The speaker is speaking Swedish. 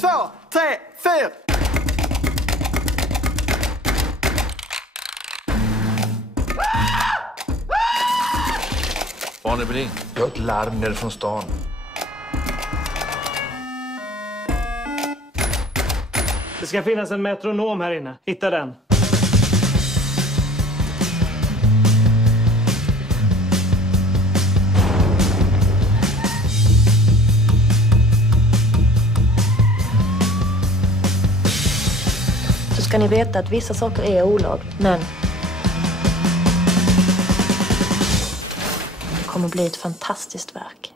2, 3, 4. Vad är det? Jag har ett larm ner från stan. Det ska finnas en metronom här inne. Hitta den. Så ska ni veta att vissa saker är olagligt, men det kommer bli ett fantastiskt verk.